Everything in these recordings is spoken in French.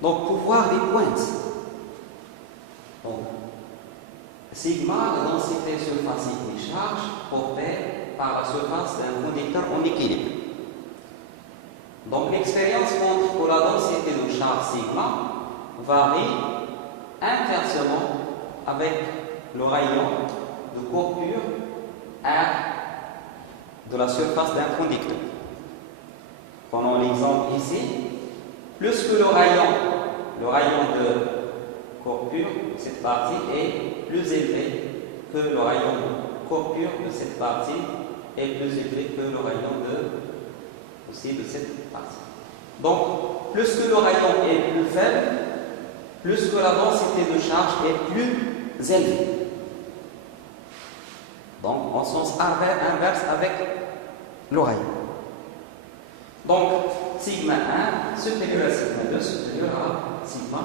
Donc, pour voir les pointes. Donc, sigma, la densité surfacique des charges portées par la surface d'un conducteur en équilibre. Donc, l'expérience montre que la densité de charge sigma varie inversement avec le rayon de courbure R de la surface d'un conducteur. Prenons l'exemple ici. Plus que le rayon de courbure de cette partie est plus élevé que le rayon de courbure de cette partie est plus élevé que le rayon de cette partie. Donc, plus que le rayon est plus faible, plus que la densité de charge est plus élevée. Donc, en sens inverse avec le rayon. Donc, sigma 1 supérieur à sigma 2 supérieur à sigma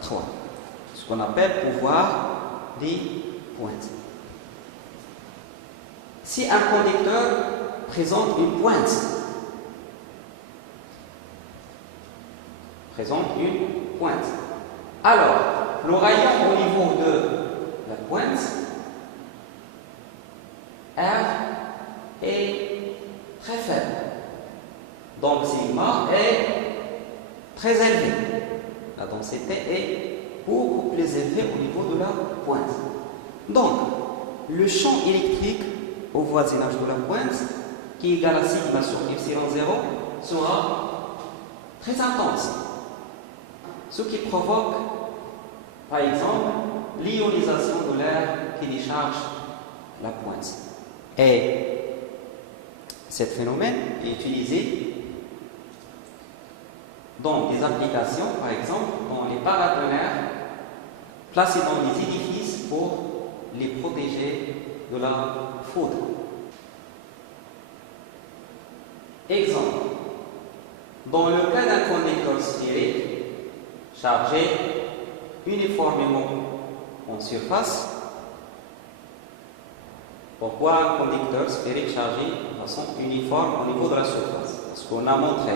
3. Ce qu'on appelle pouvoir des pointes. Si un conducteur présente une pointe, alors le rayon au niveau de la pointe R est très faible. Donc sigma est très élevé. La densité est beaucoup plus élevée au niveau de la pointe. Donc, le champ électrique au voisinage de la pointe, qui est égal à sigma sur epsilon 0, sera très intense. Ce qui provoque, par exemple, l'ionisation de l'air qui décharge la pointe. Et ce phénomène est utilisé dans des applications, par exemple, dans les paratonnerres placés dans les édifices pour les protéger de la foudre. Exemple, dans le cas d'un conducteur sphérique chargé uniformément en surface, pourquoi un conducteur sphérique chargé de façon uniforme au niveau de la surface? Parce qu'on a montré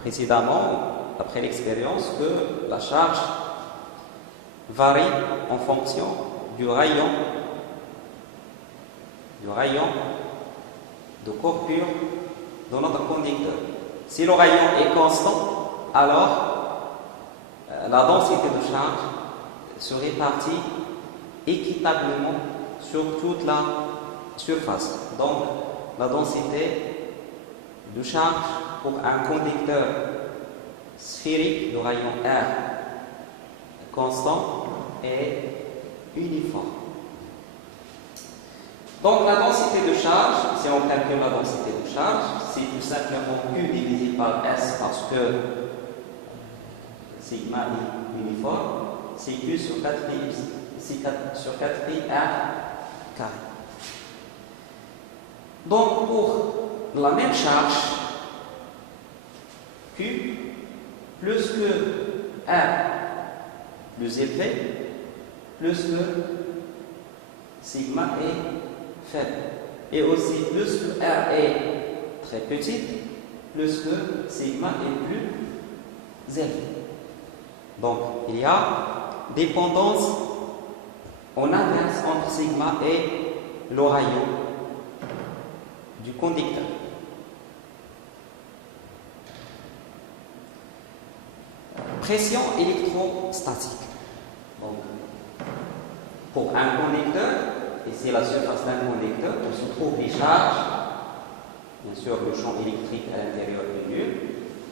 précédemment, après l'expérience, que la charge varie en fonction du rayon de courbure de notre conducteur. Si le rayon est constant, alors la densité de charge se répartit équitablement sur toute la surface. Donc, la densité de charge pour un conducteur sphérique de rayon R constant est uniforme. Donc, la densité de charge, si on calcule la densité de charge, c'est tout simplement Q divisé par S parce que sigma est uniforme, c'est Q sur 4pi R carré. Donc, pour la même charge, Q plus que R plus élevé, plus que sigma est faible. Et aussi plus que R est très petit, plus que sigma est plus élevé. Donc, il y a dépendance en inverse entre sigma et le rayon du conducteur. Pression électrostatique. Donc, pour un conducteur, ici la surface d'un conducteur, où se trouvent les charges, bien sûr le champ électrique à l'intérieur est nul,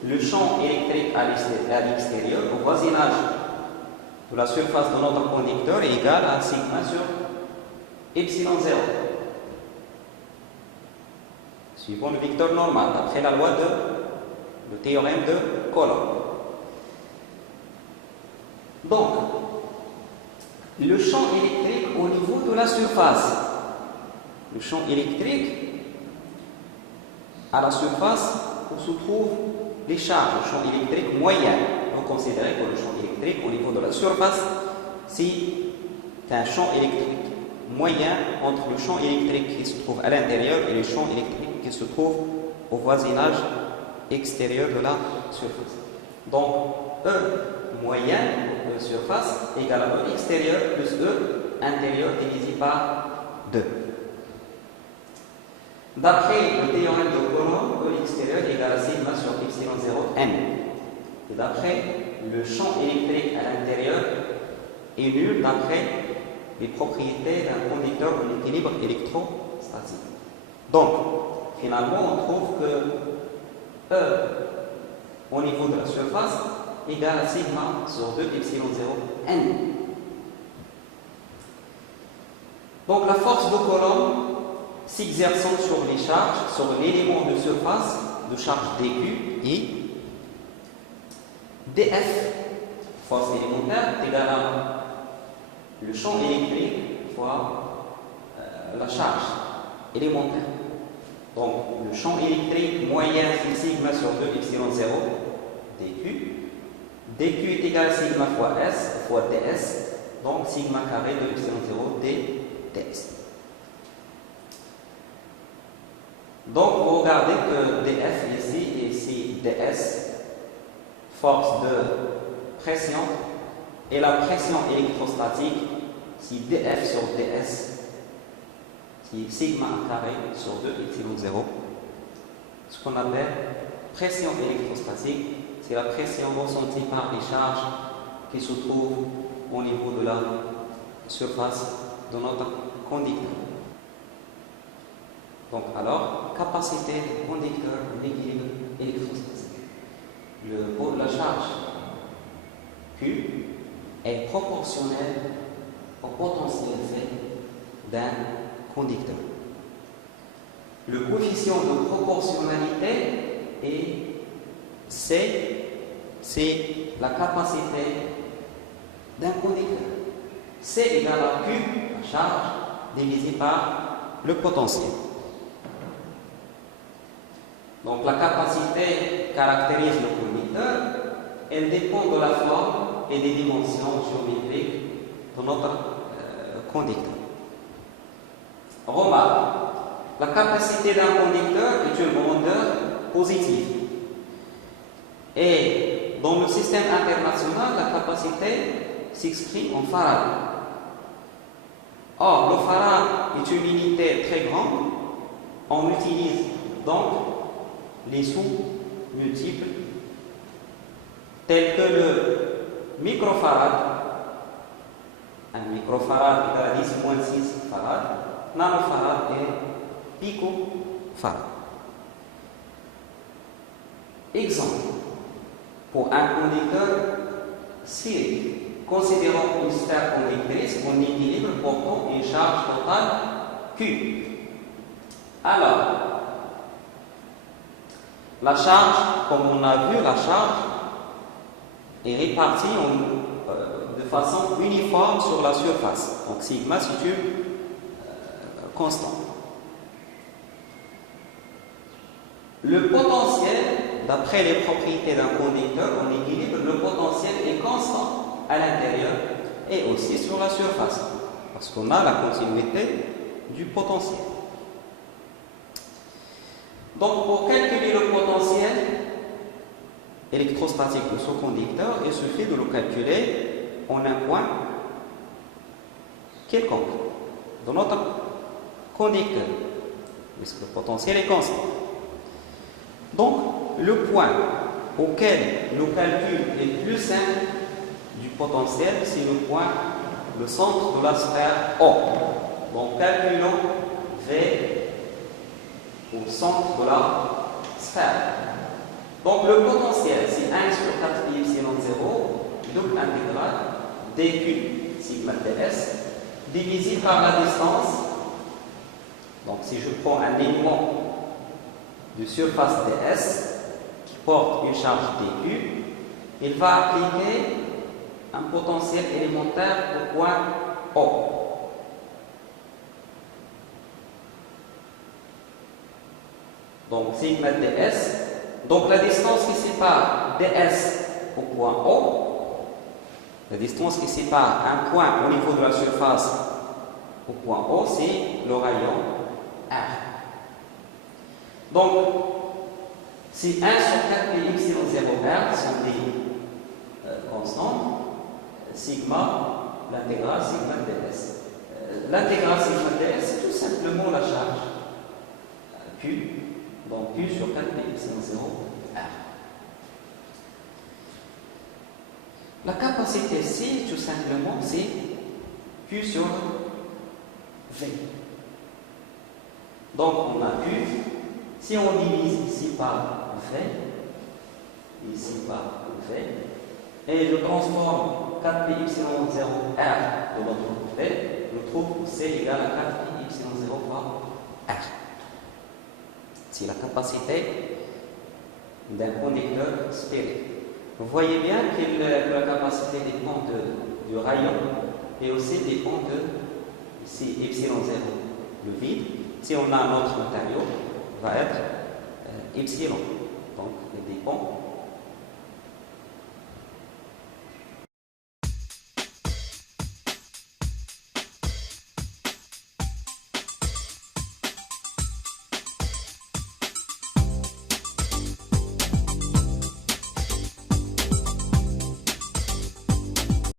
le champ électrique à l'extérieur, au voisinage de la surface de notre conducteur est égal à sigma sur epsilon 0. Suivant le vecteur normal, d'après la loi le théorème de Coulomb. Donc, le champ électrique au niveau de la surface. Le champ électrique à la surface où se trouvent les charges, le champ électrique moyen. On considère que le champ électrique au niveau de la surface, c'est un champ électrique moyen entre le champ électrique qui se trouve à l'intérieur et le champ électrique qui se trouve au voisinage extérieur de la surface. Donc, E moyenne, E surface, égale à E extérieur plus E intérieur divisé par 2. D'après le théorème de Coulomb, E extérieur égale à sigma sur epsilon 0 n. Et d'après le champ électrique à l'intérieur est nul d'après les propriétés d'un conducteur en équilibre électrostatique. Donc, finalement, on trouve que E au niveau de la surface égale à sigma sur 2 epsilon 0 n. Donc, la force de Coulomb s'exerçant sur les charges, sur l'élément de surface de charge dQ et dF, force élémentaire, égale à le champ électrique fois la charge élémentaire. Donc, le champ électrique moyen, c'est sigma sur 2 epsilon 0 dQ. dQ est égal à sigma fois S fois ds, donc sigma carré de epsilon 0 ds. Donc, vous regardez que dF ici et ici ds, force de pression, et la pression électrostatique, si dF sur ds, c'est sigma carré sur 2 epsilon 0. Ce qu'on appelle pression électrostatique, c'est la pression ressentie par les charges qui se trouvent au niveau de la surface de notre conducteur. Donc, alors, capacité du conducteur en équilibre électrostatique. Le pôle de la charge Q est proportionnel au potentiel fait d'un conducteur. Le coefficient de proportionnalité est C, c'est la capacité d'un conducteur. C égale à Q, la charge, divisé par le potentiel. Donc la capacité caractérise le conducteur, elle dépend de la forme et des dimensions géométriques de notre conducteur. Remarque, la capacité d'un conducteur est une grandeur positive. Et dans le système international, la capacité s'exprime en farad. Or, le farad est une unité très grande. On utilise donc les sous-multiples tels que le microfarad. Un microfarad est à 10 moins 6 farad. Nanofarad et picofarad. Exemple, pour un conducteur sphérique, considérons une sphère conductrice en équilibre portant une charge totale Q. Alors, la charge, comme on a vu, la charge est répartie de façon uniforme sur la surface. Donc, sigma, c'est une constante. Le potentiel, d'après les propriétés d'un conducteur en équilibre, le potentiel est constant à l'intérieur et aussi sur la surface, parce qu'on a la continuité du potentiel. Donc, pour calculer le potentiel électrostatique de ce conducteur, il suffit de le calculer en un point quelconque de notre conducteur, puisque le potentiel est constant. Donc, le point auquel le calcul est plus simple du potentiel, c'est le centre de la sphère O. Donc, calculons V au centre de la sphère. Donc, le potentiel, c'est 1 sur 4 pi epsilon 0, double intégrale, dQ sigma ds, divisé par la distance. Donc, si je prends un élément de surface ds qui porte une charge dQ, il va appliquer un potentiel élémentaire au point O. Donc, sigma ds. Donc, la distance qui sépare ds au point O, la distance qui sépare un point au niveau de la surface au point O, c'est le rayon R. Donc, si 1 sur 4 pi epsilon 0 R sont des constante, sigma, l'intégrale sigma ds. L'intégrale sigma ds, c'est tout simplement la charge Q, donc Q sur 4 pi epsilon 0 R. La capacité C, tout simplement, c'est Q sur V. Donc on a Q, si on divise ici par V, ici par V, et je transforme 4 pi epsilon 0 R de l'autre côté, je trouve que C égale à 4 pi epsilon 0 par R. C'est la capacité d'un conducteur sphérique. Vous voyez bien que la capacité dépend du rayon et aussi dépend de ici epsilon 0, le vide. Si on a un autre matériau, va être epsilon. Donc, il dépend